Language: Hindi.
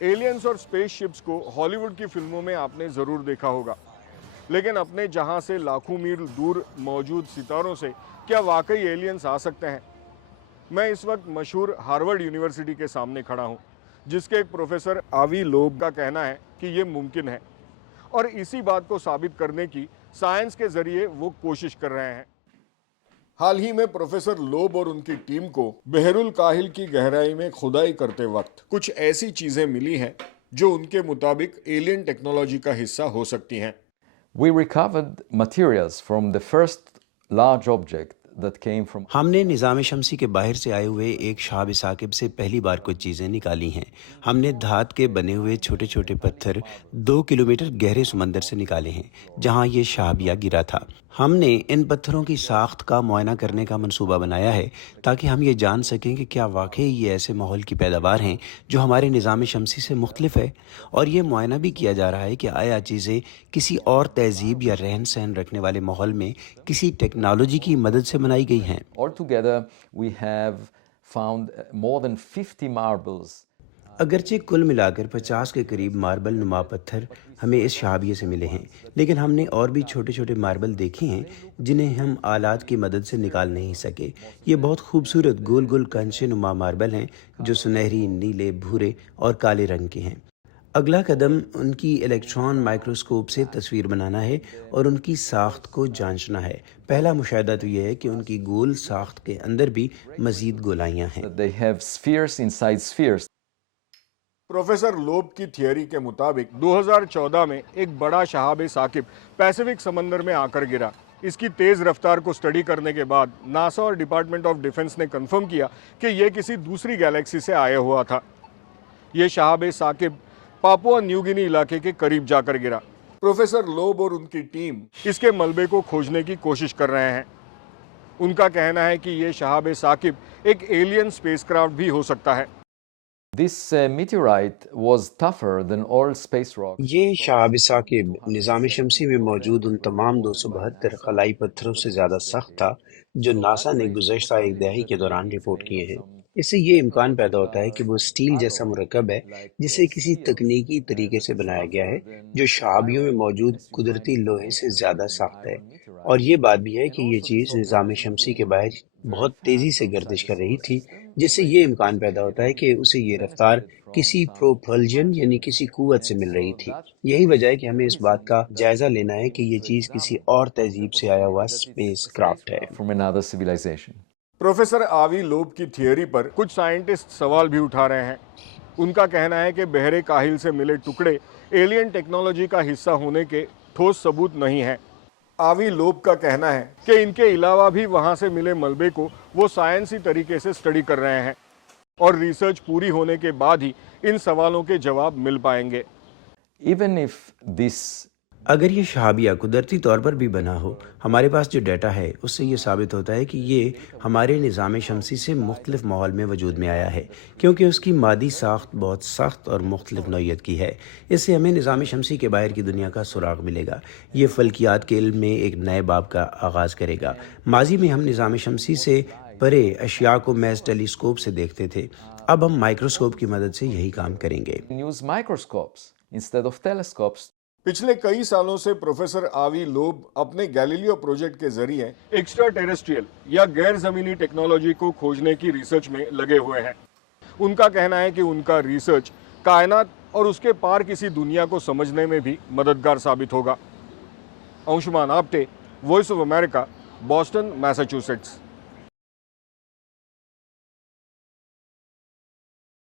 एलियंस और स्पेसशिप्स को हॉलीवुड की फिल्मों में आपने ज़रूर देखा होगा, लेकिन अपने जहां से लाखों मील दूर मौजूद सितारों से क्या वाकई एलियंस आ सकते हैं? मैं इस वक्त मशहूर हार्वर्ड यूनिवर्सिटी के सामने खड़ा हूं, जिसके एक प्रोफेसर आवी लोब का कहना है कि ये मुमकिन है, और इसी बात को साबित करने की साइंस के जरिए वो कोशिश कर रहे हैं। हाल ही में प्रोफेसर लोब और उनकी टीम को बहरुल काहिल की गहराई में खुदाई करते वक्त कुछ ऐसी चीजें मिली हैं जो उनके मुताबिक एलियन टेक्नोलॉजी का हिस्सा हो सकती हैं। We recovered materials from the first large object that came from हमने निज़ाम शमसी के बाहर से आए हुए एक शहाब साकिब से पहली बार कुछ चीज़ें निकाली हैं। हमने धात के बने हुए छोटे छोटे पत्थर 2 किलोमीटर गहरे समंदर से निकाले हैं जहां ये शहाबिया गिरा था। हमने इन पत्थरों की साख्त का मुआयना करने का मंसूबा बनाया है ताकि हम ये जान सकें कि क्या वाकई ये ऐसे माहौल की पैदावार हैं जो हमारे निज़ाम शमसी से मुख्तलिफ है, और ये मुआयना भी किया जा रहा है कि आया चीज़ें किसी और तहजीब या रहन सहन रखने वाले माहौल में किसी टेक्नोलॉजी की मदद से बनाई गई हैं। Altogether, we have found more than 50 marbles. अगरचे कुल मिलाकर 50 के करीब मार्बल नुमा पत्थर हमें इस शहाबिये से मिले हैं, लेकिन हमने और भी छोटे छोटे मार्बल देखे हैं जिन्हें हम आलात की मदद से निकाल नहीं सके। ये बहुत खूबसूरत गोल गोल कंचे नुमा मार्बल हैं जो सुनहरी, नीले, भूरे और काले रंग के हैं। अगला कदम उनकी इलेक्ट्रॉन माइक्रोस्कोप से तस्वीर बनाना है और उनकी साख्त को जांचना है। पहला मुशाहिदा तो यह है कि उनकी गोल साख्त के अंदर भी मजीद गोलाइयाँ हैं। They have spheres inside spheres. Professor lobe की थियरी के मुताबिक 2014 में एक बड़ा शहाब साकिब पैसिफिक समंदर में आकर गिरा। इसकी तेज रफ्तार को स्टडी करने के बाद नासा और डिपार्टमेंट ऑफ डिफेंस ने कंफर्म किया कि यह किसी दूसरी गैलेक्सी से आया हुआ था। यह शहाब साकिब पापुआ न्यू गिनी इलाके के करीब जाकर गिरा। प्रोफेसर लोब और उनकी टीम इसके मलबे को खोजने की कोशिश कर रहे हैं। उनका कहना है कि यह शहाब साकिब एक एलियन स्पेसक्राफ्ट भी हो सकता है। This meteorite was tougher than all space rocks. ये शहाब साकिब निज़ाम शमसी में मौजूद उन तमाम 272 खलाई पत्थरों से ज़्यादा सख्त था जो नासा ने गुज़श्ता एक दहाई के दौरान रिपोर्ट किए हैं। इससे ये इम्कान पैदा होता है कि वो स्टील जैसा मुरक्कब है जिसे किसी तकनीकी तरीके से बनाया गया है जो शहाबियों में मौजूद कुदरती लोहे से ज़्यादा सख्त है। और ये बात भी है कि ये चीज़ निज़ाम शमसी के बाहर बहुत तेज़ी से गर्दिश कर रही थी, जिससे ये इम्कान पैदा होता है कि उसे ये रफ्तार किसी प्रोपल्जन यानी किसी कुव्वत से मिल रही थी। यही वजह है कि हमें इस बात का जायजा लेना है कि ये चीज़ किसी और तहजीब से आया हुआ स्पेस क्राफ्ट है। From another civilization. प्रोफेसर आवी लोब की थियरी पर कुछ साइंटिस्ट सवाल भी उठा रहे हैं। उनका कहना है कि बहरे काहिल से मिले टुकड़े एलियन टेक्नोलॉजी का हिस्सा होने के ठोस सबूत नहीं है। आवी लोब का कहना है कि इनके अलावा भी वहां से मिले मलबे को वो साइंसी तरीके से स्टडी कर रहे हैं, और रिसर्च पूरी होने के बाद ही इन सवालों के जवाब मिल पाएंगे। Even if this अगर ये शहाबिया कुदरती तौर पर भी बना हो, हमारे पास जो डाटा है उससे ये साबित होता है कि ये हमारे निज़ाम शमसी से मुख्तलिफ माहौल में वजूद में आया है, क्योंकि उसकी मादी साख्त बहुत सख्त और मुख्तलिफ नौइयत की है। इससे हमें निज़ाम शमसी के बाहर की दुनिया का सुराग मिलेगा। ये फ़ल्कियात के इल्म में एक नए बाब का आगाज़ करेगा। माजी में हम निज़ाम शमसी से परे अशिया को महज टेलीस्कोप से देखते थे, अब हम माइक्रोस्कोप की मदद से यही काम करेंगे। use microscopes instead of telescopes. पिछले कई सालों से प्रोफेसर आवी लोब अपने गैलीलियो प्रोजेक्ट के जरिए एक्स्ट्रा टेरेस्ट्रियल या गैर जमीनी टेक्नोलॉजी को खोजने की रिसर्च में लगे हुए हैं। उनका कहना है कि उनका रिसर्च कायनात और उसके पार किसी दुनिया को समझने में भी मददगार साबित होगा। Anshuman Apte, voice of America, Boston, Massachusetts.